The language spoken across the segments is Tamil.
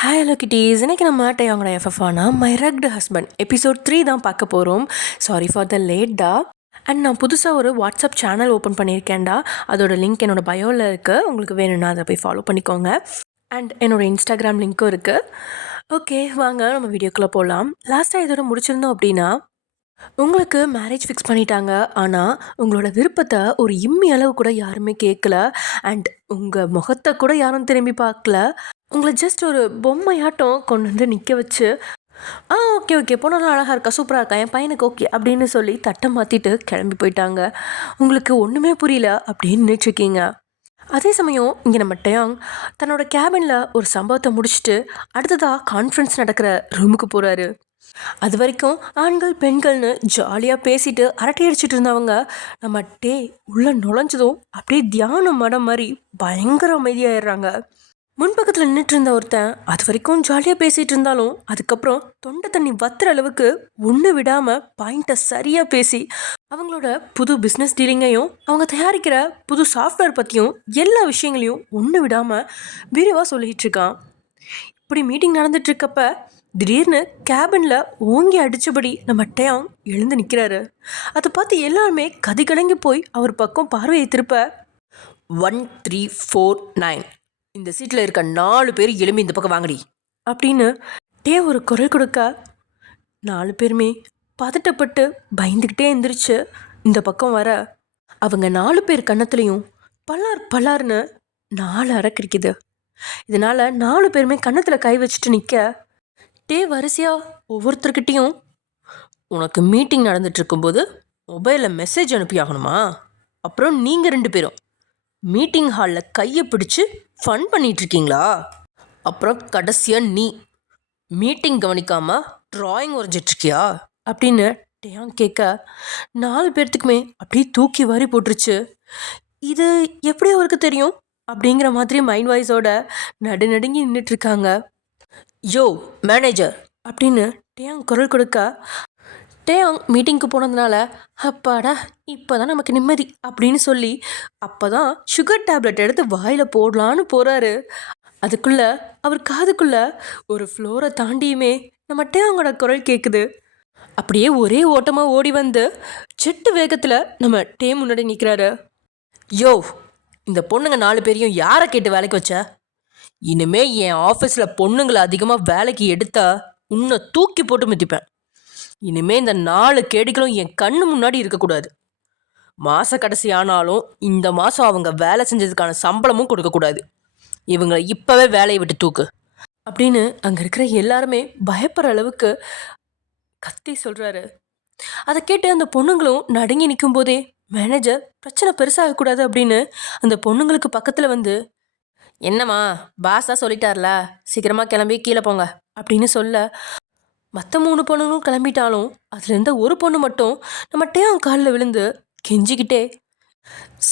ஹாய் ஹலோ கிட்டீஸ், இன்றைக்கி நம்ம டேயோங்கோட எஃப்எஃப்ஆனா மை ரக்டு ஹஸ்பண்ட் எபிசோட் 3 தான் பார்க்க போகிறோம். சாரி ஃபார் த லேட்டா. அண்ட் நான் புதுசாக ஒரு வாட்ஸ்அப் சேனல் ஓப்பன் பண்ணியிருக்கேன்டா. அதோட லிங்க் என்னோடய பயோவில் இருக்குது. உங்களுக்கு வேணும்னா அதை போய் ஃபாலோ பண்ணிக்கோங்க. அண்ட் என்னோடய இன்ஸ்டாகிராம் லிங்க்கும் இருக்குது. ஓகே, வாங்க நம்ம வீடியோக்குள்ளே போகலாம். லாஸ்ட்டாக இதோட முடிச்சிருந்தோம் அப்படின்னா, உங்களுக்கு மேரேஜ் ஃபிக்ஸ் பண்ணிட்டாங்க. ஆனால் உங்களோட விருப்பத்தை ஒரு இம்மி அளவு கூட யாருமே கேட்கல. அண்ட் உங்கள் முகத்தை கூட யாரும் திரும்பி பார்க்கல. உங்களை ஜஸ்ட் ஒரு பொம்மையாட்டம் கொண்டு வந்து நிற்க வச்சு, ஓகே ஓகே, பொண்ணெல்லாம் அழகாக இருக்கா, சூப்பராக இருக்கா, என் பையனுக்கு ஓகே அப்படின்னு சொல்லி தட்டை மாற்றிட்டு கிளம்பி போயிட்டாங்க. உங்களுக்கு ஒன்றுமே புரியல அப்படின்னு நினச்சிருக்கீங்க. அதே சமயம் இங்கே நம்ம டேயாங் தன்னோட கேபினில் ஒரு சம்பவத்தை முடிச்சுட்டு அடுத்ததாக கான்ஃபரன்ஸ் நடக்கிற ரூமுக்கு போகிறாரு. அது வரைக்கும் ஆண்கள் பெண்கள்னு ஜாலியாக பேசிட்டு அரட்டை அடிச்சிட்டு இருந்தவங்க நம்ம டே உள்ளே நுழைஞ்சதும் அப்படியே தியானம் மடம் மாதிரி பயங்கர அமைதியாகிடுறாங்க. முன்பக்கத்தில் நின்றுட்டு இருந்த ஒருத்தன் அது வரைக்கும் ஜாலியாக பேசிகிட்டு இருந்தாலும் அதுக்கப்புறம் தொண்டை தண்ணி வத்துற அளவுக்கு ஒன்று விடாமல் பாயிண்ட்டை சரியாக பேசி அவங்களோட புது பிஸ்னஸ் டீலிங்கையும் அவங்க தயாரிக்கிற புது சாஃப்ட்வேர் பற்றியும் எல்லா விஷயங்களையும் ஒன்று விடாமல் விரிவாக சொல்லிகிட்டு இருக்கான். இப்படி மீட்டிங் நடந்துட்டுருக்கப்ப திடீர்னு கேபினில் ஓங்கி அடித்தபடி நம்ம டேயாங் எழுந்து நிற்கிறாரு. அதை பார்த்து எல்லாருமே கதிகலங்கி போய் அவர் பக்கம் பார்வையை திருப்ப 1349 இந்த சீட்டில் இருக்க 4 பேர் எலும்பி இந்த பக்கம் வாங்கடி அப்படின்னு டே ஒரு குரல் கொடுக்க 4 பேருமே பதட்டப்பட்டு பயந்துக்கிட்டே எந்திரிச்சு இந்த பக்கம் வர அவங்க 4 பேர் கன்னத்துலேயும் பல்லார் பல்லார்னு 4 அறை கிடைக்குது. இதனால் 4 பேருமே கன்னத்தில் கை வச்சுட்டு நிற்க டே வரிசையாக ஒவ்வொருத்தர்கிட்டையும், உனக்கு மீட்டிங் நடந்துட்டு இருக்கும்போது மொபைலில் மெசேஜ் அனுப்பி ஆகணுமா? அப்புறம் நீங்கள் 2 பேரும் மீட்டிங் ஹாலில் கையை பிடிச்சி ஃபன் பண்ணிகிட்ருக்கீங்களா? அப்புறம் கடைசியாக நீ மீட்டிங் கவனிக்காமல் ட்ராயிங் வரைஞ்சிட்ருக்கியா அப்படின்னு டேயாங் கேட்க 4 பேர்த்துக்குமே அப்படியே தூக்கி வாரி போட்டுருச்சு. இது எப்படி அவருக்கு தெரியும் அப்படிங்கிற மாதிரி மைண்ட் வாய்ஸோட நடுநடுங்கி நின்றுட்டுருக்காங்க. யோ மேனேஜர் அப்படின்னு டேயாங் குரல் கொடுக்க டேயாங் மீட்டிங்க்கு போனதுனால அப்பாடா இப்போ தான் நமக்கு நிம்மதி அப்படின்னு சொல்லி அப்போ தான் சுகர் டேப்லெட் எடுத்து வாயில் போடலான்னு போகிறாரு. அதுக்குள்ளே அவர் காதுக்குள்ளே ஒரு ஃப்ளோரை தாண்டியுமே நம்ம டேயாங்கோட குரல் கேட்குது. அப்படியே ஒரே ஓட்டமாக ஓடி வந்து ஜெட்டு வேகத்தில் நம்ம டே முன்னாடி நிற்கிறாரு. யோ, இந்த பொண்ணுங்க 4 பேரையும் யாரை கேட்டு வேலைக்கு வச்ச? இனிமே என் ஆஃபீஸில் பொண்ணுங்களை அதிகமாக வேலைக்கு எடுத்தா உன்னை தூக்கி போட்டு மிதிப்பேன். இனிமே இந்த 4 கேடிகளும் என் கண்ணு முன்னாடி இருக்கக்கூடாது. மாத கடைசி ஆனாலும் இந்த மாதம் அவங்க வேலை செஞ்சதுக்கான சம்பளமும் கொடுக்கக்கூடாது. இவங்களை இப்போவே வேலையை விட்டு தூக்கு அப்படின்னு அங்கே இருக்கிற எல்லாருமே பயப்படுற அளவுக்கு கத்தி சொல்கிறாரு. அதை கேட்டு அந்த பொண்ணுங்களும் நடுங்கி நிற்கும் போதே மேனேஜர் பிரச்சனை பெருசாகக்கூடாது அப்படின்னு அந்த பொண்ணுங்களுக்கு பக்கத்தில் வந்து, என்னம்மா பாஸா சொல்லிட்டார்ல, சீக்கிரமாக கிளம்பி கீழே போங்க அப்படின்னு சொல்ல மற்ற 3 பொண்ணுங்களும் கிளம்பிட்டாலும் அதுலேருந்து ஒரு பொண்ணு மட்டும் நம்ம டேயாங் காலில் விழுந்து கெஞ்சிக்கிட்டே,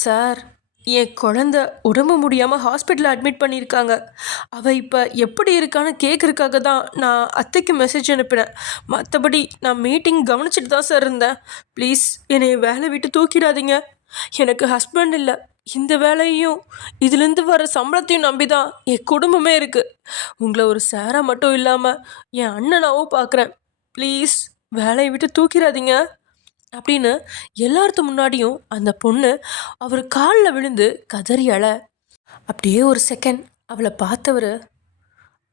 சார், என் குழந்த உடம்பு முடியாமல் ஹாஸ்பிட்டலில் அட்மிட் பண்ணியிருக்காங்க. அவள் இப்போ எப்படி இருக்கான்னு கேட்குறதுக்காக தான் நான் அத்தைக்கு மெசேஜ் அனுப்பினேன். மற்றபடி நான் மீட்டிங் கவனிச்சிட்டு தான் சார் இருந்தேன். ப்ளீஸ் என்னை வேலை விட்டு தூக்கிடாதீங்க. எனக்கு ஹஸ்பண்ட் இல்லை. இந்த வேலையும் இதுலேருந்து வர சம்பளத்தையும் நம்பி தான் என் குடும்பமே இருக்குது. உங்களை ஒரு சாராக மட்டும் இல்லாமல் என் அண்ணனாவும் பார்க்குறேன். ப்ளீஸ் வேலையை விட்டு தூக்கிடாதீங்க அப்படின்னு எல்லார்த்து முன்னாடியும் அந்த பொண்ணு அவர் காலில் விழுந்து கதறி அழ. அப்படியே ஒரு செகண்ட் அவளை பார்த்தவர்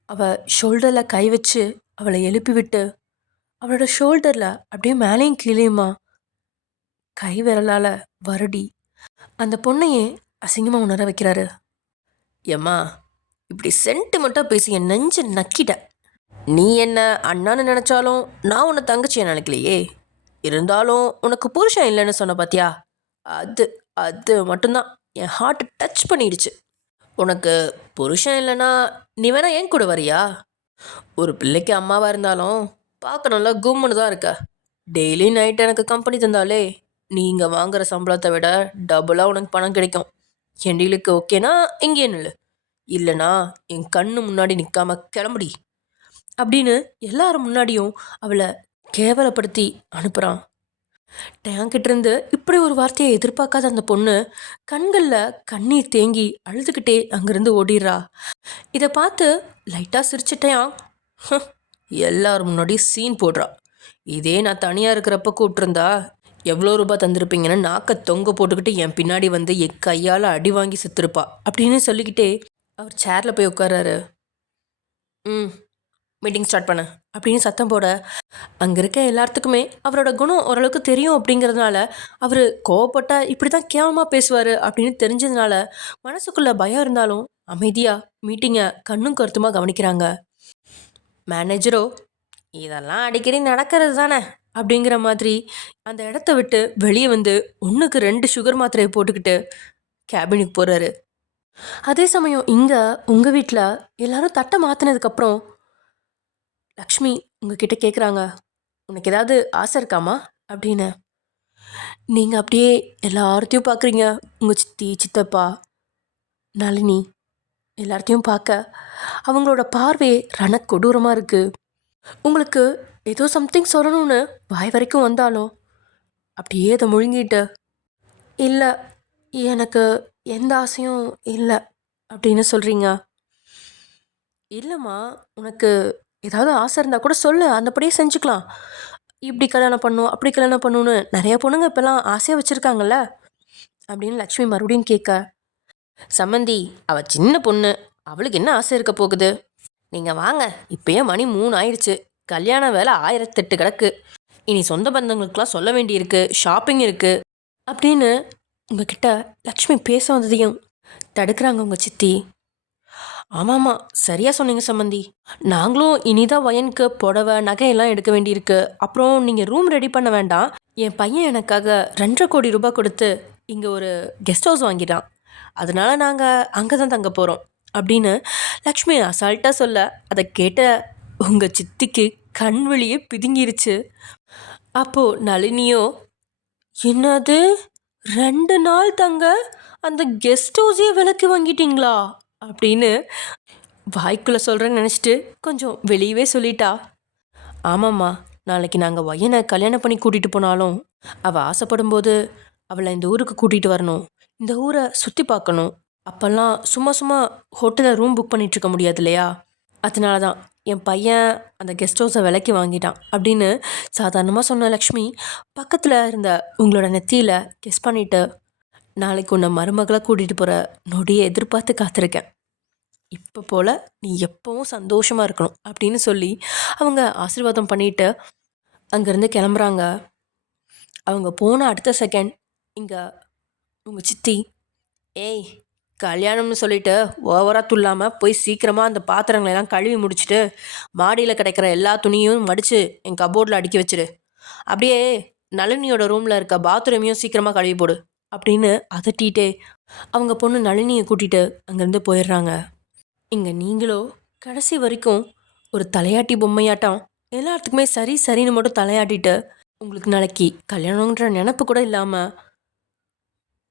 அவள் ஷோல்டரில் கை வச்சு அவளை எழுப்பி விட்டு அவளோட ஷோல்டரில் அப்படியே மேலேயும் கீழேயுமா கை விரலால் வருடி அந்த பொண்ணையே அசிங்கமாக உணர வைக்கிறாரு. ஏம்மா, இப்படி சென்டிமெண்ட்டாக பேசி என் நெஞ்சு நக்கிட்ட. நீ என்ன அண்ணான்னு நினச்சாலும் நான் உன்னை தங்கச்சியை நினைக்கலையே. இருந்தாலும் உனக்கு புருஷன் இல்லைன்னு சொன்ன பார்த்தியா, அது அது மட்டும்தான் என் ஹார்ட் டச் பண்ணிடுச்சு. உனக்கு புருஷன் இல்லைன்னா நீ வேணா என் கூட வரியா? ஒரு பிள்ளைக்கு அம்மாவாக இருந்தாலும் பார்க்க நல்லா கும்முன்னு தான் இருக்க. டெய்லி நைட் எனக்கு கம்பெனி தந்தாலே நீங்கள் வாங்குகிற சம்பளத்தை விட டபுளாக உனக்கு பணம் கிடைக்கும். என் டீலுக்கு ஓகேனா இங்கேயே நில்லு, இல்லைனா என் கண்ணு முன்னாடி நிற்காம கிளம்புடி அப்படின்னு எல்லாரும் முன்னாடியும் அவளை கேவலப்படுத்தி அனுப்புகிறான். டேங்கிட்டிருந்து இப்படி ஒரு வார்த்தையை எதிர்பார்க்காத அந்த பொண்ணு கண்களில் கண்ணீர் தேங்கி அழுதுகிட்டே அங்கேருந்து ஓடிடுறா. இதை பார்த்து லைட்டாக சிரிச்சிட்டேன். எல்லாரும் முன்னாடி சீன் போடுறா. இதே நான் தனியாக இருக்கிறப்ப கூப்பிட்ருந்தா எவ்வளோ ரூபாய் தந்திருப்பீங்கன்னு நாக்க தொங்க போட்டுக்கிட்டு என் பின்னாடி வந்து என் கையால் அடி வாங்கி செத்துருப்பா அப்படின்னு சொல்லிக்கிட்டே அவர் சேரில் போய் உட்காராரு. ம், மீட்டிங் ஸ்டார்ட் பண்ண அப்படின்னு சத்தம் போட அங்கே இருக்க எல்லாத்துக்குமே அவரோட குணம் ஓரளவுக்கு தெரியும். அப்படிங்கிறதுனால அவர் கோவப்பட்டா இப்படி தான் கேவலமாக பேசுவார் அப்படின்னு தெரிஞ்சதுனால மனசுக்குள்ளே பயம் இருந்தாலும் அமைதியாக மீட்டிங்கை கண்ணும் கருத்துமாக கவனிக்கிறாங்க. மேனேஜரோ இதெல்லாம் அடிக்கடி நடக்கிறது தானே அப்படிங்கிற மாதிரி அந்த இடத்த விட்டு வெளியே வந்து 1க்கு 2 சுகர் மாத்திரையை போட்டுக்கிட்டு கேபினுக்கு போகிறாரு. அதே சமயம் இங்கே உங்கள் வீட்டில் எல்லாரும் தட்டை மாற்றினதுக்கப்புறம் லக்ஷ்மி உங்ககிட்ட கேட்குறாங்க, உனக்கு ஏதாவது ஆசை இருக்காமா அப்படின்னு. நீங்கள் அப்படியே எல்லார்த்தையும் பார்க்குறீங்க. உங்கள் சித்தி, சித்தப்பா, நளினி எல்லார்த்தையும் பார்க்க அவங்களோட பார்வை ரணக்கொடூரமாக இருக்குது. உங்களுக்கு ஏதோ சம்திங் சொல்லணும்னு வாய் வரைக்கும் வந்தாலும் அப்படியே அதை முழுங்கிட்டு, இல்லை எனக்கு எந்த ஆசையும் இல்லை அப்படின்னு சொல்கிறீங்க. இல்லைம்மா, உனக்கு ஏதாவது ஆசை இருந்தால் கூட சொல்லு, அந்தபடியே செஞ்சுக்கலாம். இப்படி கல்யாணம் பண்ணும் அப்படி கல்யாணம் பண்ணணுன்னு நிறைய பொண்ணுங்க இப்போல்லாம் ஆசையாக வச்சுருக்காங்கல்ல அப்படின்னு லக்ஷ்மி மறுபடியும் கேட்க, சம்மந்தி அவள் சின்ன பொண்ணு, அவளுக்கு என்ன ஆசை இருக்க போகுது? நீங்கள் வாங்க, இப்போயே மணி 3 ஆயிடுச்சு, கல்யாண வேலை 1008 கிடக்கு, இனி சொந்த பந்தங்களுக்கெலாம் சொல்ல வேண்டியிருக்கு, ஷாப்பிங் இருக்குது அப்படின்னு உங்ககிட்ட லக்ஷ்மி பேச வந்ததையும் தடுக்கிறாங்க உங்கள் சித்தி. ஆமாம்மா, சரியாக சொன்னீங்க சம்மந்தி. நாங்களும் இனிதான் வயனுக்கு புடவை நகையெல்லாம் எடுக்க வேண்டியிருக்கு. அப்புறம் நீங்கள் ரூம் ரெடி பண்ண வேண்டாம். என் பையன் எனக்காக 2.5 கோடி ரூபாய் கொடுத்து இங்கே ஒரு கெஸ்ட் ஹவுஸ் வாங்கிட்டான். அதனால நாங்கள் அங்கே தான் தங்க போகிறோம் அப்படின்னு லக்ஷ்மி அசால்ட்டாக சொல்ல அதை கேட்ட உங்கள் சித்திக்கு கண் வழியே பிதுங்கிருச்சு. அப்போது நளினியோ, என்னது 2 நாள் தங்க அந்த கெஸ்ட் ஹவுஸையே விலைக்கு வாங்கிட்டீங்களா அப்படின்னு வாய்க்குள்ளே சொல்கிறேன்னு நினச்சிட்டு கொஞ்சம் வெளியவே சொல்லிட்டா. ஆமாம்மா, நாளைக்கு நாங்கள் வயனை கல்யாணம் பண்ணி கூட்டிகிட்டு போனாலும் அவள் ஆசைப்படும் போது அவளை இந்த ஊருக்கு கூட்டிகிட்டு வரணும், இந்த ஊரை சுற்றி பார்க்கணும். அப்போல்லாம் சும்மா சும்மா ஹோட்டலில் ரூம் புக் பண்ணிகிட்ருக்க முடியாது இல்லையா? அதனால தான் என் பையன் அந்த கெஸ்ட் ஹவுஸை விலைக்கு வாங்கிட்டான் அப்படின்னு சாதாரணமாக சொன்ன லக்ஷ்மி பக்கத்தில் இருந்த உங்களோட நெத்தியில் கெஸ் பண்ணிவிட்டு, நாளைக்கு உன்னை மருமகளை கூட்டிகிட்டு போகிற நொடியை எதிர்பார்த்து காத்திருக்கேன், இப்போ போல் நீ எப்போவும் சந்தோஷமாக இருக்கணும் அப்படின்னு சொல்லி அவங்க ஆசீர்வாதம் பண்ணிவிட்டு அங்கேருந்து கிளம்புறாங்க. அவங்க போன அடுத்த செகண்ட் இங்கே உங்கள் சித்தி, ஏய் கல்யாணம்னு சொல்லிட்டு ஓவராக துள்ளாமல் போய் சீக்கிரமாக அந்த பாத்திரங்களெல்லாம் கழுவி முடிச்சுட்டு மாடியில் கிடைக்கிற எல்லா துணியும் மடித்து என் கபோர்டில் அடுக்கி வச்சிடு, அப்படியே நளினியோட ரூமில் இருக்க பாத்ரூமையும் சீக்கிரமாக கழுவி போடு அப்படின்னு அதட்டிகிட்டே அவங்க பொண்ணு நளினியை கூட்டிகிட்டு அங்கேருந்து போயிடுறாங்க. இங்கே நீங்களோ கடைசி வரைக்கும் ஒரு தலையாட்டி பொம்மையாட்டம் எல்லாத்துக்குமே சரி சரின்னு மட்டும் தலையாட்டிட்டு உங்களுக்கு நாளைக்கு கல்யாணங்கிற நினப்பு கூட இல்லாமல்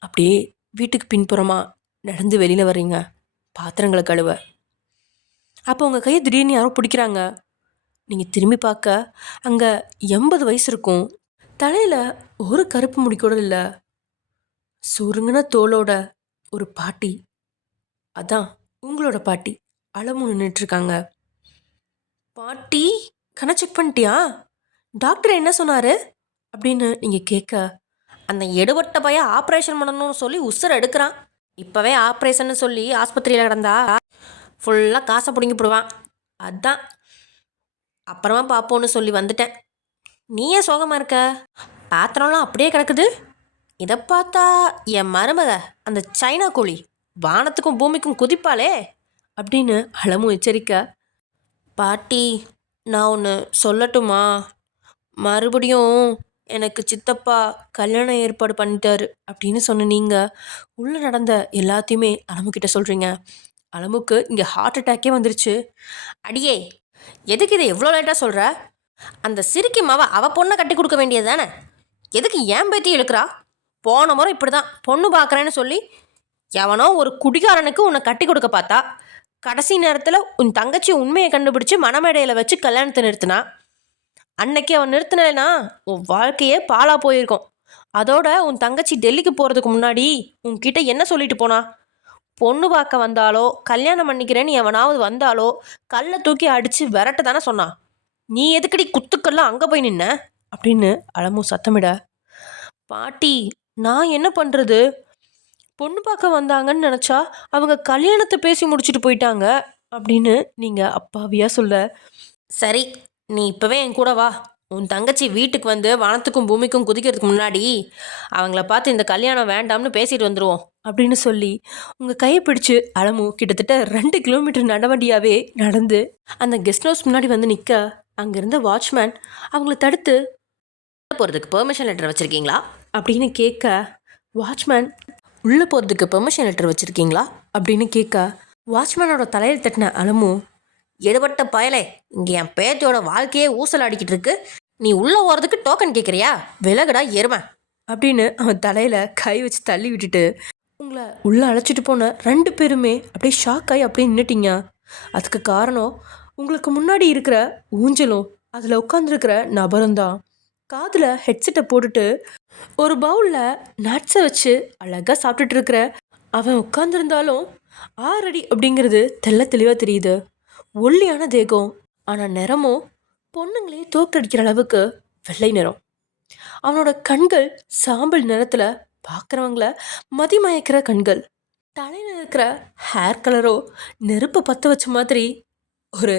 அப்படியே வீட்டுக்கு பின்புறமாக நடந்து வெளியில் வர்றீங்க பாத்திரங்களை கழுவ. அப்போ உங்கள் கையை திடீர்னு யாரோ பிடிக்கிறாங்க. நீங்கள் திரும்பி பார்க்க அங்கே 80 வயசு இருக்கும், தலையில் ஒரு கருப்பு முடி கூட இல்லை, சுருங்கின தோலோட ஒரு பாட்டி, அதான் உங்களோட பாட்டி அளவு நின்றுட்டுருக்காங்க. பாட்டி, கண்ணை செக் பண்ணிட்டியா? டாக்டர் என்ன சொன்னார் அப்படின்னு நீங்கள் கேட்க, அந்த எடுபட்ட பையன் ஆப்ரேஷன் பண்ணணும்னு சொல்லி உசுரை எடுக்கிறான், இப்போவே ஆப்ரேஷன்னு சொல்லி ஆஸ்பத்திரியில் கிடந்தா ஃபுல்லாக காசை பிடுங்கி போடுவான், அதான் அப்புறமா பார்ப்போன்னு சொல்லி வந்துட்டேன். நீ ஏன் சோகமாக இருக்க? பாத்திரம்லாம் அப்படியே கிடக்குது. இதை பார்த்தா என் மருமக அந்த சைனா கோழி வானத்துக்கும் பூமிக்கும் குதிப்பாளே அப்படின்னு அளமும் எச்சரிக்க, பாட்டி நான் ஒன்று சொல்லட்டுமா? மறுபடியும் எனக்கு சித்தப்பா கல்யாணம் ஏற்பாடு பண்ணிட்டாரு அப்படின்னு சொன்ன நீங்கள் உள்ளே நடந்த எல்லாத்தையுமே அலமுக்கிட்ட சொல்கிறீங்க. அலமுக்கு இங்கே ஹார்ட் அட்டாக்கே வந்துருச்சு. அடியே, எதுக்கு இதை எவ்வளோ லேட்டாக சொல்கிற? அந்த சிரிக்கி மாவ அவள் பொண்ணை கட்டி கொடுக்க வேண்டியது தானே, எதுக்கு ஏன் பேத்தி இழுக்கிறா? போன முறை இப்படி தான் பொண்ணு பார்க்குறேன்னு சொல்லி எவனோ ஒரு குடிகாரனுக்கு உன்னை கட்டி கொடுக்க பார்த்தா, கடைசி நேரத்தில் உன் தங்கச்சி உண்மையை கண்டுபிடிச்சி மணமேடையில் வச்சு கல்யாணத்தை நிறுத்தினா. அன்னைக்கு அவன் நிறுத்தினா உன் வாழ்க்கையே பாலாக போயிருக்கும். அதோட உன் தங்கச்சி டெல்லிக்கு போகிறதுக்கு முன்னாடி உன்கிட்ட என்ன சொல்லிட்டு போனா? பொண்ணு பார்க்க வந்தாலோ கல்யாணம் பண்ணிக்கிறேன்னு எவனாவது வந்தாலோ கல்லை தூக்கி அடித்து விரட்ட தானே சொன்னான். நீ எதுக்கடி குத்துக்கல்லாம் அங்கே போய் நின்ன அப்படின்னு அலமு சத்தமிட, பாட்டி நான் என்ன பண்ணுறது, பொண்ணு பார்க்க வந்தாங்கன்னு நினச்சா அவங்க கல்யாணத்தை பேசி முடிச்சுட்டு போயிட்டாங்க அப்படின்னு நீங்கள் அப்பாவியாக சொல்ல, சரி நீ இப்போவே என் கூட வா, உன் தங்கச்சி வீட்டுக்கு வந்து வானத்துக்கும் பூமிக்கும் குதிக்கிறதுக்கு முன்னாடி அவங்கள பார்த்து இந்த கல்யாணம் வேண்டாம்னு பேசிட்டு வந்துடுவோம் அப்படின்னு சொல்லி உங்கள் கையை பிடிச்சு அலமு கிட்டத்தட்ட 2 கிலோமீட்டர் நடவண்டியாகவே நடந்து அந்த கெஸ்ட் ஹவுஸ் முன்னாடி வந்து நிற்க, அங்கே இருந்த வாட்ச்மேன் அவங்கள தடுத்து போகிறதுக்கு பெர்மிஷன் லெட்டர் வச்சுருக்கீங்களா அப்படின்னு கேட்க, வாட்ச்மேன் உள்ளே போகிறதுக்கு பெர்மிஷன் லெட்டர் வச்சுருக்கீங்களா அப்படின்னு கேட்க, வாட்ச்மேனோட தலையில் தட்டின அலமு, எடுபட்ட பயலே, இங்கே என் பேத்தியோட வாழ்க்கையே ஊசல் அடிக்கிட்டு இருக்கு, நீ உள்ளே போகிறதுக்கு டோக்கன் கேட்குறியா, விலகுடா எருமை அப்படின்னு அவன் தலையில் கை வச்சு தள்ளி விட்டுட்டு, உங்களை உள்ளே அழைச்சிட்டு போன 2 பேருமே அப்படியே ஷாக் ஆகி அப்படியே நின்றுட்டீங்க. அதுக்கு காரணம் உங்களுக்கு முன்னாடி இருக்கிற ஊஞ்சலும் அதில் உட்காந்துருக்கிற நபரும் தான். காதில் ஹெட்செட்டை போட்டுட்டு ஒரு பவுலில் நட்ஸை வச்சு அழகாக சாப்பிட்டுட்டு இருக்கிற அவன் உட்காந்துருந்தாலும் 6 அடி அப்படிங்கிறது தெளிவாக தெரியுது. ஒல்லியான தேகம், ஆனால் நிறமும் பொண்ணுங்களே தோக்கடிக்கிற அளவுக்கு வெள்ளை நிறம். அவனோட கண்கள் சாம்பல் நிறத்தில் பார்க்குறவங்கள மதிமயக்கிற கண்கள். தலையில் இருக்கிற ஹேர் கலரோ நெருப்பை பற்ற வச்ச மாதிரி ஒரு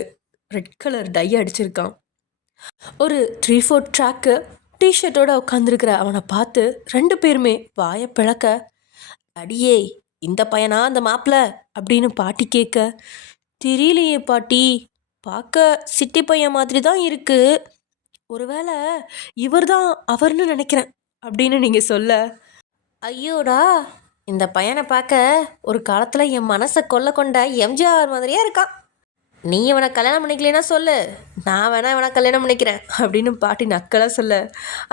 ரெட் கலர் டை அடிச்சிருக்கான். ஒரு 3/4 ட்ராக்கு டிஷர்ட்டோட உட்காந்துருக்கிற அவனை பார்த்து 2 பேருமே வாயை பிளக்க, அடியே இந்த பையனா அந்த மாப்பிள்ள அப்படின்னு பாட்டி கேட்க, தெரியலையே பாட்டி, பார்க்க சிட்டி பையன் மாதிரி தான் இருக்கு, ஒருவேளை இவர் தான் அவர்னு நினைக்கிறேன் அப்படின்னு நீங்கள் சொல்ல, ஐயோடா இந்த பையனை பார்க்க ஒரு காலத்தில் என் மனசை கொண்ட எம்ஜிஆர் மாதிரியே இருக்கான், நீ இவனை கல்யாணம் பண்ணிக்கலனா சொல்லு, நான் வேணா இவனை கல்யாணம் பண்ணிக்கிறேன் அப்படின்னு பாட்டி நக்கலாக சொல்ல,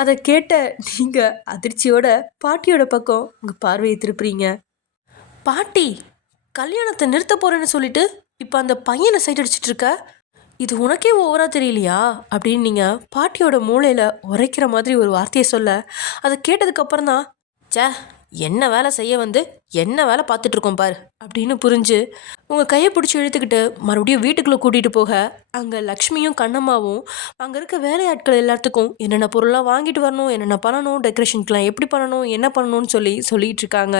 அதை கேட்ட நீங்கள் அதிர்ச்சியோட பாட்டியோட பக்கம் உங்கள் பார்வையை திருப்புறீங்க. பாட்டி கல்யாணத்தை நிறுத்த போகிறேன்னு சொல்லிட்டு இப்போ அந்த பையனை சைட் அடிச்சிட்டு இருக்க, இது உனக்கே ஓவராக தெரியலையா அப்படின்னு நீங்கள் பாட்டியோட மூளையில் உரைக்கிற மாதிரி ஒரு வார்த்தையை சொல்ல, அதை கேட்டதுக்கப்புறம் தான், சே என்ன வேலை செய்ய வந்து என்ன வேலை பார்த்துட்ருக்கோம் பாரு அப்படின்னு புரிஞ்சு உங்கள் கையை பிடிச்சி இழுத்துக்கிட்டு மறுபடியும் வீட்டுக்குள்ளே கூட்டிகிட்டு போக, அங்கே லக்ஷ்மியும் கண்ணம்மாவும் அங்கே இருக்க வேலையாட்கள் எல்லாத்துக்கும் என்னென்ன பொருளாக வாங்கிட்டு வரணும், என்னென்ன பண்ணணும், டெக்கரேஷனுக்குலாம் எப்படி பண்ணணும், என்ன பண்ணணும்னு சொல்லிகிட்டு இருக்காங்க.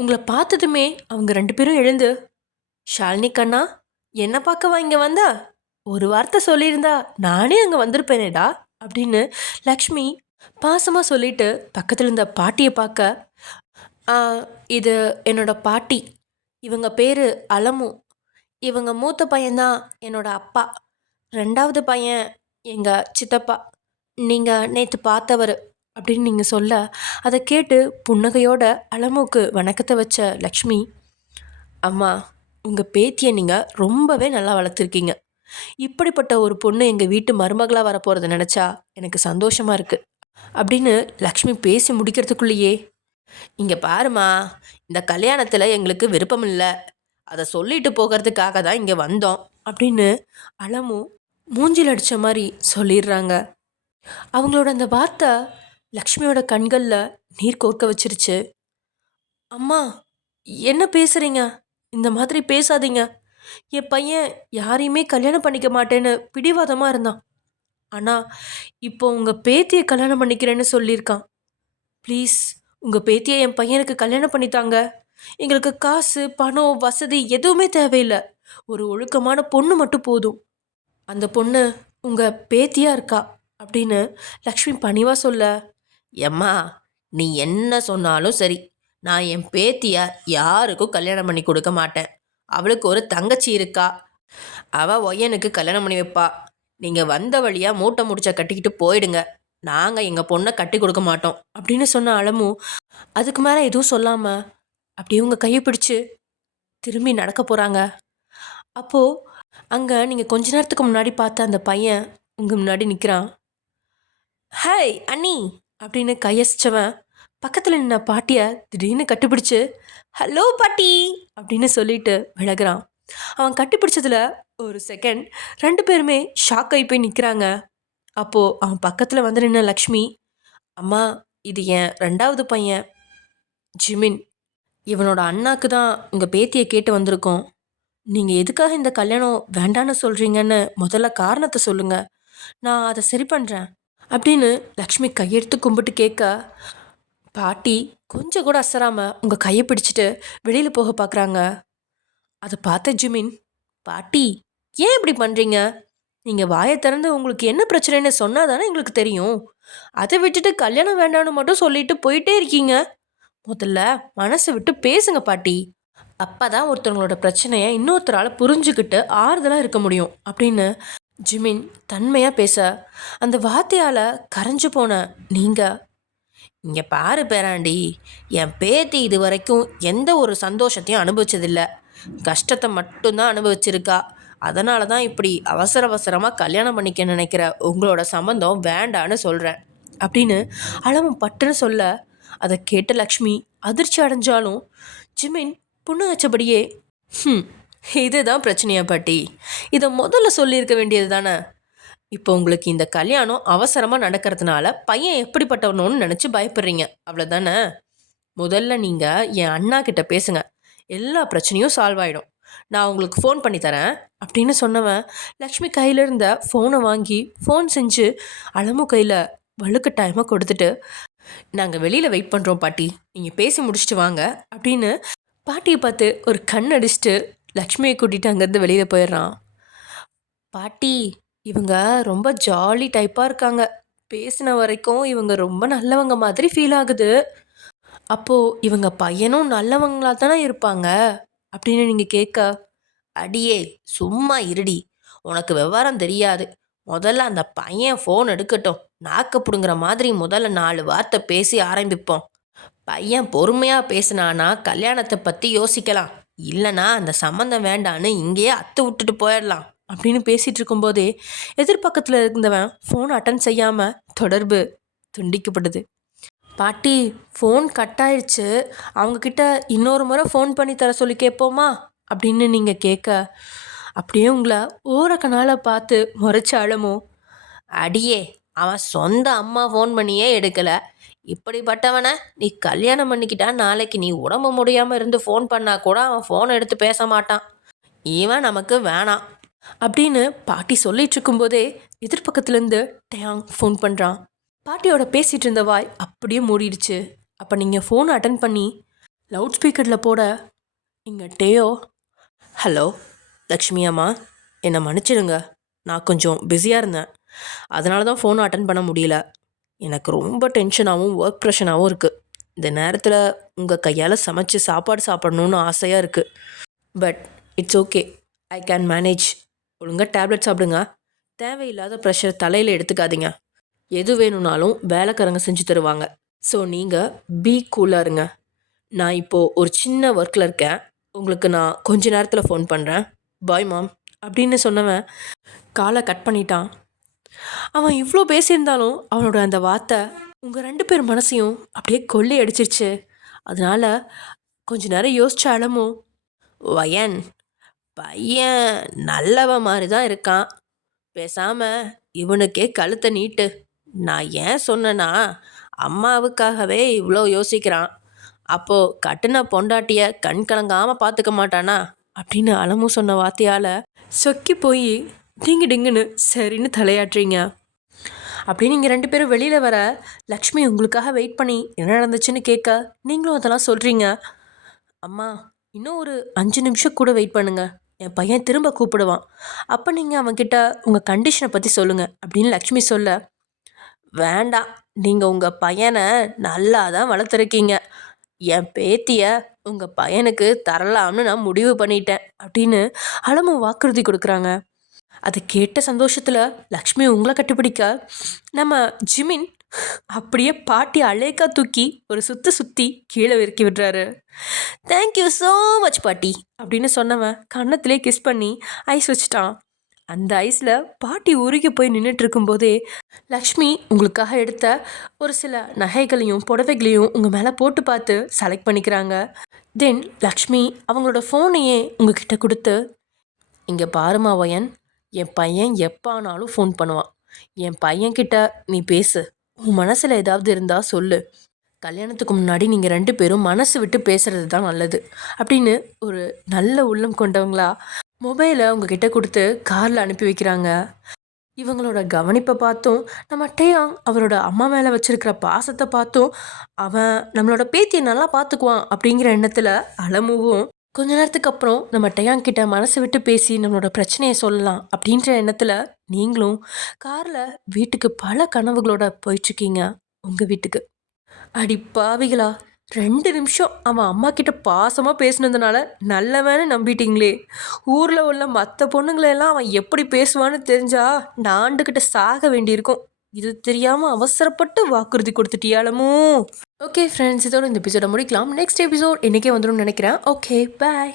உங்களை பார்த்ததுமே அவங்க 2 பேரும் எழுந்து, ஷாலினி கண்ணா என்ன பார்க்கவா இங்கே வந்தா, ஒரு வார்த்தை சொல்லியிருந்தா நானே அங்கே வந்திருப்பேனேடா அப்படின்னு லக்ஷ்மி பாசமாக சொல்லிட்டு பக்கத்தில் இருந்த பாட்டியை பார்க்க, இது என்னோட பாட்டி, இவங்க பேர் அலமு, இவங்க மூத்த பையன்தான் என்னோட அப்பா, 2வது பையன் எங்கள் சித்தப்பா, நீங்கள் நேற்று பார்த்தவர் அப்படின்னு நீங்கள் சொல்ல, அதை கேட்டு புன்னகையோட அலமுக்கு வணக்கத்தை வச்ச லக்ஷ்மி, அம்மா உங்கள் பேத்தியை நீங்கள் ரொம்பவே நல்லா வளர்த்துருக்கீங்க, இப்படிப்பட்ட ஒரு பொண்ணு எங்கள் வீட்டு மருமகளாக வரப்போகிறத நினச்சா எனக்கு சந்தோஷமாக இருக்குது அப்படின்னு லக்ஷ்மி பேசி முடிக்கிறதுக்குள்ளேயே, இங்கே பாருமா, இந்த கல்யாணத்தில் எங்களுக்கு விருப்பம் இல்லை, அதை சொல்லிட்டு போகிறதுக்காக தான் இங்கே வந்தோம் அப்படின்னு அலமு மூஞ்சில் அடித்த மாதிரி சொல்லிடுறாங்க. அவங்களோட அந்த வார்த்தை லக்ஷ்மியோட கண்களில் நீர் கோர்க்க வச்சிருச்சு. அம்மா என்ன பேசுகிறீங்க, இந்த மாதிரி பேசாதீங்க, என் பையன் யாரையுமே கல்யாணம் பண்ணிக்க மாட்டேன்னு பிடிவாதமாக இருந்தான், ஆனால் இப்போ உங்கள் பேத்தியை கல்யாணம் பண்ணிக்கிறேன்னு சொல்லியிருக்கான், ப்ளீஸ் உங்கள் பேத்தியை என் பையனுக்கு கல்யாணம் பண்ணித்தாங்க, எங்களுக்கு காசு பணம் வசதி எதுவுமே தேவையில்லை, ஒரு ஒழுக்கமான பொண்ணு மட்டும் போதும், அந்த பொண்ணு உங்கள் பேத்தியாக இருக்கா அப்படின்னு லக்ஷ்மி பணிவாக சொல்ல, எம்மா நீ என்ன சொன்னாலும் சரி, நான் என் பேத்தியை யாருக்கும் கல்யாணம் பண்ணி கொடுக்க மாட்டேன், அவளுக்கு ஒரு தங்கச்சி இருக்கா, அவள் ஒய்யனுக்கு கல்யாணம் பண்ணி வைப்பா, நீங்கள் வந்த வழியாக மூட்டை முடிச்ச கட்டிக்கிட்டு போயிடுங்க, நாங்கள் எங்கள் பொண்ணை கட்டி கொடுக்க மாட்டோம் அப்படின்னு சொன்ன அலமு அதுக்கு மேலே எதுவும் சொல்லாமல் அப்படியே உங்கள் கையை பிடிச்சு திரும்பி நடக்க போகிறாங்க. அப்போது அங்கே நீங்கள் கொஞ்ச நேரத்துக்கு முன்னாடி பார்த்த அந்த பையன் உங்கள் முன்னாடி நிற்கிறான். ஹேய் அண்ணி அப்படின்னு கையசிச்சவன் பக்கத்தில் நின்ன பாட்டியை திடீர்னு கட்டிப்பிடிச்சு, ஹலோ பாட்டி அப்படின்னு சொல்லிட்டு விலகிறான். அவன் கட்டிப்பிடிச்சதில் ஒரு செகண்ட் 2 பேருமே ஷாக் ஆகி போய் நிற்கிறாங்க. அப்போது அவன் பக்கத்தில் வந்து நின்ன லக்ஷ்மி, அம்மா இது என் 2வது பையன் ஜிமின், இவனோட அண்ணாக்கு தான் உங்கள் பேத்தியை கேட்டு வந்திருக்கோம். நீங்கள் எதுக்காக இந்த கல்யாணம் வேண்டான்னு சொல்கிறீங்கன்னு முதல்ல காரணத்தை சொல்லுங்க. நான் அதை சரி பண்ணுறேன் அப்படின்னு லக்ஷ்மி கையெடுத்து கும்பிட்டு கேட்க, பாட்டி கொஞ்சம் கூட அசராம உங்கள் கையை பிடிச்சிட்டு வெளியில் போக பார்க்குறாங்க. அதை பார்த்த ஜிமின், பாட்டி ஏன் இப்படி பண்ணுறீங்க? நீங்கள் வாயை திறந்து உங்களுக்கு என்ன பிரச்சனைன்னு சொன்னால் தானே எங்களுக்கு தெரியும். அதை விட்டுட்டு கல்யாணம் வேண்டான்னு மட்டும் சொல்லிட்டு போயிட்டே இருக்கீங்க. முதல்ல மனசை விட்டு பேசுங்க பாட்டி. அப்பதான் ஒருத்தவங்களோட பிரச்சனையை இன்னொருத்தரால் புரிஞ்சுக்கிட்டு ஆறுதலாக இருக்க முடியும் அப்படின்னு ஜிமின் தன்மையாக பேச, அந்த வார்த்தையால் கரைஞ்சு போன நீங்கள், இங்கே பாரு பேராண்டி, என் பேத்தி இது வரைக்கும் எந்த ஒரு சந்தோஷத்தையும் அனுபவிச்சதில்லை, கஷ்டத்தை மட்டும்தான் அனுபவிச்சிருக்கா. அதனால தான் இப்படி அவசர அவசரமாக கல்யாணம் பண்ணிக்க நினைக்கிற உங்களோட சம்மந்தம் வேண்டான்னு சொல்கிறேன் அப்படின்னு அளவும் பட்டுன்னு சொல்ல, அதை கேட்ட லக்ஷ்மி அதிர்ச்சி அடைஞ்சாலும் ஜிமின் புண்ணாச்சபடியே, இதுதான் பிரச்சனையா பாட்டி? இதை முதல்ல சொல்லியிருக்க வேண்டியது தானே. இப்போ உங்களுக்கு இந்த கல்யாணம் அவசரமாக நடக்கிறதுனால பையன் எப்படிப்பட்டவனோன்னு நினச்சி பயப்படுறீங்க, அவ்வளோதானே. முதல்ல நீங்கள் என் அண்ணா கிட்ட பேசுங்க, எல்லா பிரச்சனையும் சால்வ் ஆகிடும். நான் உங்களுக்கு ஃபோன் பண்ணி தரேன் அப்படின்னு சொன்னவன் லக்ஷ்மி கையில் இருந்த ஃபோனை வாங்கி ஃபோன் செஞ்சு அலமு கையில் வலுக்கட்டாயமாக கொடுத்துட்டு, நாங்கள் வெளியில் வெயிட் பண்ணுறோம் பாட்டி, நீங்கள் பேசி முடிச்சுட்டு வாங்க அப்படின்னு பாட்டியை பார்த்து ஒரு கண் அடிச்சுட்டு லக்ஷ்மியை கூட்டிகிட்டு அங்கேருந்து வெளியில் போயிடுறான். பாட்டி இவங்க ரொம்ப ஜாலி டைப்பாக இருக்காங்க, பேசின வரைக்கும் இவங்க ரொம்ப நல்லவங்க மாதிரி ஃபீல் ஆகுது. அப்போது இவங்க பையனும் நல்லவங்களாக தானே இருப்பாங்க அப்படின்னு நீங்கள் கேட்க, அடியே சும்மா இருடி, உனக்கு விவரம் தெரியாது. முதல்ல அந்த பையன் ஃபோன் எடுக்கட்டும், நாக்க பிடுங்குற மாதிரி முதல்ல 4 வார்த்தை பேசி ஆரம்பிப்போம். பையன் பொறுமையாக பேசினானா கல்யாணத்தை பற்றி யோசிக்கலாம், இல்லைனா அந்த சம்மந்தம் வேண்டான்னு இங்கேயே அத்து விட்டுட்டு போயிடலாம் அப்படின்னு பேசிகிட்டு இருக்கும்போதே எதிர்பக்கத்தில் இருந்தவன் ஃபோன் அட்டன் செய்யாமல் தொடர்பு துண்டிக்கப்படுது. பாட்டி ஃபோன் கட் ஆயிடுச்சு, அவங்கக்கிட்ட இன்னொரு முறை ஃபோன் பண்ணி தர சொல்லி கேட்போமா அப்படின்னு நீங்கள் கேட்க, அப்படியே உங்களை ஓரக்கனால் பார்த்து முறைச்சாலுமோ, அடியே அவன் சொந்த அம்மா ஃபோன் பண்ணியே எடுக்கலை, இப்படிப்பட்டவனை நீ கல்யாணம் பண்ணிக்கிட்டா நாளைக்கு நீ உடம்பு முடியாமல் இருந்து ஃபோன் பண்ணால் கூட அவன் ஃபோன் எடுத்து பேச மாட்டான், இவன் நமக்கு வேணாம் அப்படின்னு பாட்டி சொல்லிட்டு இருக்கும்போதே எதிர்பக்கத்துலேருந்து டயாங் ஃபோன் பண்ணுறான். பாட்டியோட பேசிகிட்டு இருந்த வாய் அப்படியே மூடிடுச்சு. அப்போ நீங்கள் ஃபோன் அட்டன் பண்ணி லவுட் ஸ்பீக்கரில் போட, இங்கே டேயோ, ஹலோ லக்ஷ்மி அம்மா, என்னை மன்னிச்சிடுங்க, நான் கொஞ்சம் பிஸியாக இருந்தேன், அதனால தான் ஃபோன் அட்டன் பண்ண முடியல. எனக்கு ரொம்ப டென்ஷனாகவும் ஒர்க் ப்ரெஷராகவும் இருக்குது. இந்த நேரத்தில் உங்கள் கையால் சமைச்சு சாப்பாடு சாப்பிடணுன்னு ஆசையாக இருக்குது. But it's okay, I can manage. ஒழுங்காக டேப்லெட் சாப்பிடுங்க, தேவையில்லாத ப்ரெஷர் தலையில் எடுத்துக்காதீங்க. எது வேணும்னாலும் வேலைக்காரங்க செஞ்சு தருவாங்க. ஸோ நீங்கள் பி கூலாக இருங்க. நான் இப்போது ஒரு சின்ன ஒர்க்கில் இருக்கேன், உங்களுக்கு நான் கொஞ்ச நேரத்தில் ஃபோன் பண்ணுறேன், பாய் மாம் அப்படின்னு சொன்னவன் காலை கட் பண்ணிட்டான். அவன் இவ்வளோ பேசியிருந்தாலும் அவனோட அந்த வார்த்தை உங்கள் 2 பேர் மனசையும் அப்படியே கொள்ளை அடிச்சிருச்சு. அதனால் கொஞ்ச நேரம் யோசிச்சாலமும், வயன் பையன் நல்லவன் மாதிரி தான் இருக்கான், பேசாமல் இவனுக்கே கழுத்தை நீட்டு. நான் ஏன் சொன்னேன்னா, அம்மாவுக்காகவே இவ்வளோ யோசிக்கிறான், அப்போது கட்டுன பொண்டாட்டிய கண் கலங்காமல் பார்த்துக்க மாட்டானா அப்படின்னு அலமு சொன்ன வார்த்தையால் சொக்கி போய் டிங்கு டிங்குன்னு சரின்னு தலையாட்டுறீங்க. அப்படின்னு நீங்கள் 2 பேரும் வெளியில் வர லக்ஷ்மி உங்களுக்காக வெயிட் பண்ணி என்ன நடந்துச்சுன்னு கேட்க, நீங்களும் அதெல்லாம் சொல்கிறீங்க. அம்மா இன்னும் ஒரு 5 நிமிஷம் கூட வெயிட் பண்ணுங்க, என் பையன் திரும்ப கூப்பிடுவான், அப்போ நீங்கள் அவன்கிட்ட உங்கள் கண்டிஷனை பற்றி சொல்லுங்கள் அப்படின்னு லக்ஷ்மி சொல்ல, வேண்டாம், நீங்கள் உங்கள் பையனை நல்லா தான் வளர்த்துருக்கீங்க, என் பேத்தியை உங்கள் பையனுக்கு தரலாம்னு நான் முடிவு பண்ணிட்டேன் அப்படின்னு அலமு வாக்குறுதி கொடுக்குறாங்க. அதை கேட்ட சந்தோஷத்தில் லக்ஷ்மி உங்களை கட்டுப்பிடிக்க, நம்ம ஜிமின் அப்படியே பாட்டி அலேக்கா தூக்கி ஒரு சுற்றி கீழே இறக்கி விடுறாரு. தேங்க்யூ ஸோ மச் பாட்டி அப்படின்னு சொன்னவன் கன்னத்திலே கிஸ் பண்ணி ஐஸ் வச்சுட்டான். அந்த ஐஸில் பாட்டி உருகி போய் நின்றுட்டு இருக்கும்போதே லக்ஷ்மி உங்களுக்காக எடுத்த ஒரு சில நகைகளையும் புடவைகளையும் உங்கள் மேலே போட்டு பார்த்து செலக்ட் பண்ணிக்கிறாங்க. தென் லக்ஷ்மி அவங்களோட ஃபோனையே உங்ககிட்ட கொடுத்து, இங்கே பாருமா வயன், என் பையன் எப்போ ஆனாலும் ஃபோன் பண்ணுவான், என் பையன்கிட்ட நீ பேசு, உன் மனசில் ஏதாவது இருந்தால் சொல்லு, கல்யாணத்துக்கு முன்னாடி நீங்கள் 2 பேரும் மனசு விட்டு பேசுறது தான் நல்லது அப்படின்னு ஒரு நல்ல உள்ளம் கொண்டவங்களா மொபைலை உங்ககிட்ட கொடுத்து காரில் அனுப்பி வைக்கிறாங்க. இவங்களோட கவனிப்பை பார்த்தும் நம்ம டேயாங் அவரோட அம்மா மேலே வச்சிருக்கிற பாசத்தை பார்த்தும் அவன் நம்மளோட பேத்தியை நல்லா பார்த்துக்குவான் அப்படிங்கிற எண்ணத்தில் அலமுவும் கொஞ்ச நேரத்துக்கு அப்புறம் நம்ம டேயாங் கிட்ட மனசு விட்டு பேசி நம்மளோட பிரச்சனையை சொல்லலாம் அப்படின்ற எண்ணத்தில் நீங்களும் காரில் வீட்டுக்கு பல கனவுகளோட போயிட்டுருக்கீங்க உங்கள் வீட்டுக்கு. அடி பாவிகளா, 2 நிமிஷம் அவன் அம்மா கிட்ட பாசமாக பேசினதுனால நல்லவன்னு நம்பிட்டீங்களே. ஊரில் உள்ள மற்ற பொண்ணுங்களெல்லாம் அவன் எப்படி பேசுவான்னு தெரிஞ்சா நாண்டுக்கிட்ட சாக வேண்டியிருக்கும். இது தெரியாமல் அவசரப்பட்டு வாக்குறுதி கொடுத்துட்டியாலமோ. ஓகே ஃப்ரெண்ட்ஸ், இதோட இந்த எபிசோட முடிக்கலாம். நெக்ஸ்ட் எபிசோட் இன்றைக்கே வந்துடும் நினைக்கிறேன். ஓகே, பாய்.